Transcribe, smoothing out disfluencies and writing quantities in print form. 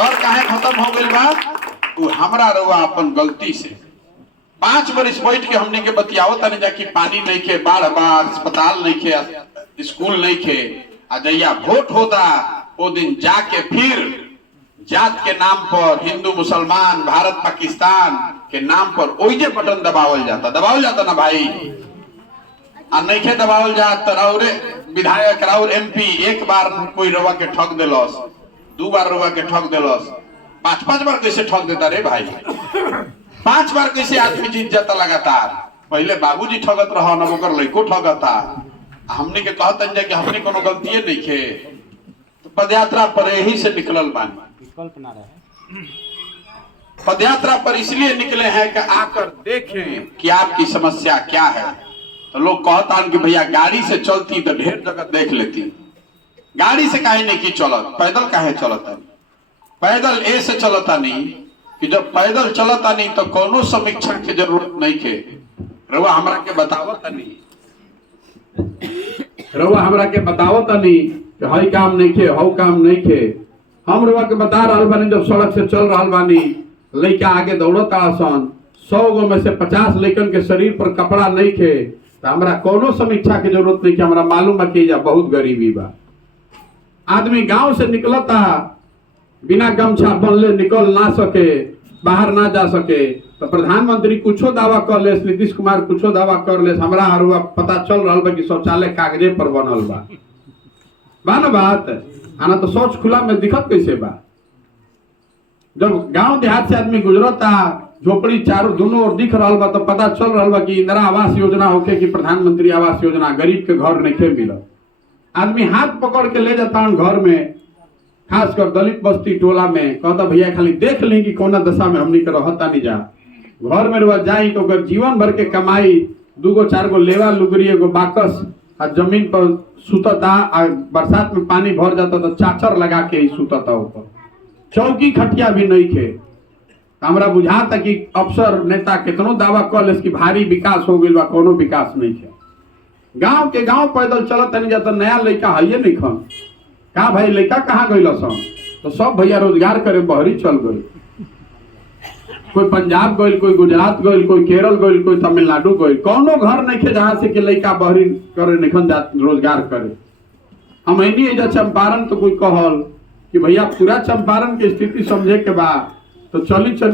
डर काहे खत्म हो गई बा? वो हमरा रहुआ अपन गलती से 5 बरिस बैठ के हमने के बतियाओ तने जाकि पानी नहीं खे, बाढ़ बाढ़, अस्पताल नहीं खे, स्कूल नहीं खे। आ जैया वोट होता वो दिन जाके फिर जात के नाम पर, हिंदू मुसलमान, भारत पाकिस्तान के नाम पर ओइजे बटन दबावल जाता ना भाई। आ नहीं खे दबावल जात राउरे विधायक, राउर MP एक बार कोई रवा के ठग दिलस, 2 बार रवा के ठग दिलस, 5-5 बार कैसे ठग देता रे भाई? 5 बार कैसे आदमी जीत जाता लगातार? पहले बाबूजी ठगत रहा ना, ओकर लइको ठगता। हमने के कहतन जे कि हमने कोनो गलतिए नहीं खे। तो पदयात्रा पर यही से निकलल बानी। विकल्प ना रहे। पदयात्रा पर इसलिए निकले हैं कि आकर देखें कि आपकी समस्या क्या है। तो लोग कहता कि भैया गाड़ी से चलती तो ढेर जगह देख लेती, गाड़ी से काहे नहीं की चलत, पैदल काहे चलता? पैदल ऐसे चलता नहीं कि जब पैदल चलता नहीं तो कोनो समीक्षा की जरूरत नहीं के। रउआ हमरा के बतावत नहीं, रउआ हमरा के बतावत नहीं कि हई काम नहीं खे, हौ काम नहीं खे। हम रउआ के बता रहल बानी, जब सड़क से चल रहल बानी, लइका आगे दौड़त आसन, 100 गो में से 50 लइकन के शरीर पर कपड़ा नहीं खे, तो हमरा कोनो समीक्षा की जरूरत नहीं कि हमरा मालूम है कि जा बहुत गरीबी बा। आदमी गांव से निकलता बिना गमछा बनले निकल ना सके, बाहर ना जा सके, तो प्रधानमंत्री कुछो दावा कर ले, नीतीश कुमार कुछो दावा कर ले, हमरा हरुआ पता चल रहा बा कि शौचालय कागजे पर बनल बा ना बात। आना तो शौच खुला में दिखत कैसे बा? जब गांव देहात से आदमी गुजरता, झोपड़ी चारों दोनों ओर दिख रहा बा, तो पता चल रहा बा कि इंदिरा आवास योजना होके कि प्रधानमंत्री आवास योजना, गरीब के घर नहीं मिलत। आदमी हाथ पकड़ के ले जाता घर में, खासकर दलित बस्ती टोला में, कहता भैया खाली देख ली कि कौन दशा में हमनी के रहता नहीं जा। घर में रह जाई तो जीवन भर के कमाई 2-4 गो लेवा लुगरी, एगो बाकस आ जमीन पर सुतता। आ बरसात में पानी भर जाता तो चाचर लगा के ही सुतता, ऊपर चौकी खटिया भी नहीं खे। हमरा बुझाता कि अफसर नेता कितनो दावा कर ले कि भारी विकास हो गई बा, कोनो विकास नहीं खे। गांव के गांव पैदल चलत नहीं जाता, नया लड़का है नहीं खन का भाई, लड़का कहाँ गई सन? तो सब भैया रोजगार करे बहरी चल गए, कोई पंजाब गई, कोई गुजरात गई, कोई केरल गई, कोई तमिलनाडु गई। कोनो घर नहीं खे जहाँ से कि लड़का बहरी करे निखन रोजगार करे। हम एजा चंपारण तो कोई कहल कि भैया पूरा चंपारण की स्थिति समझे के बाद तो चली चल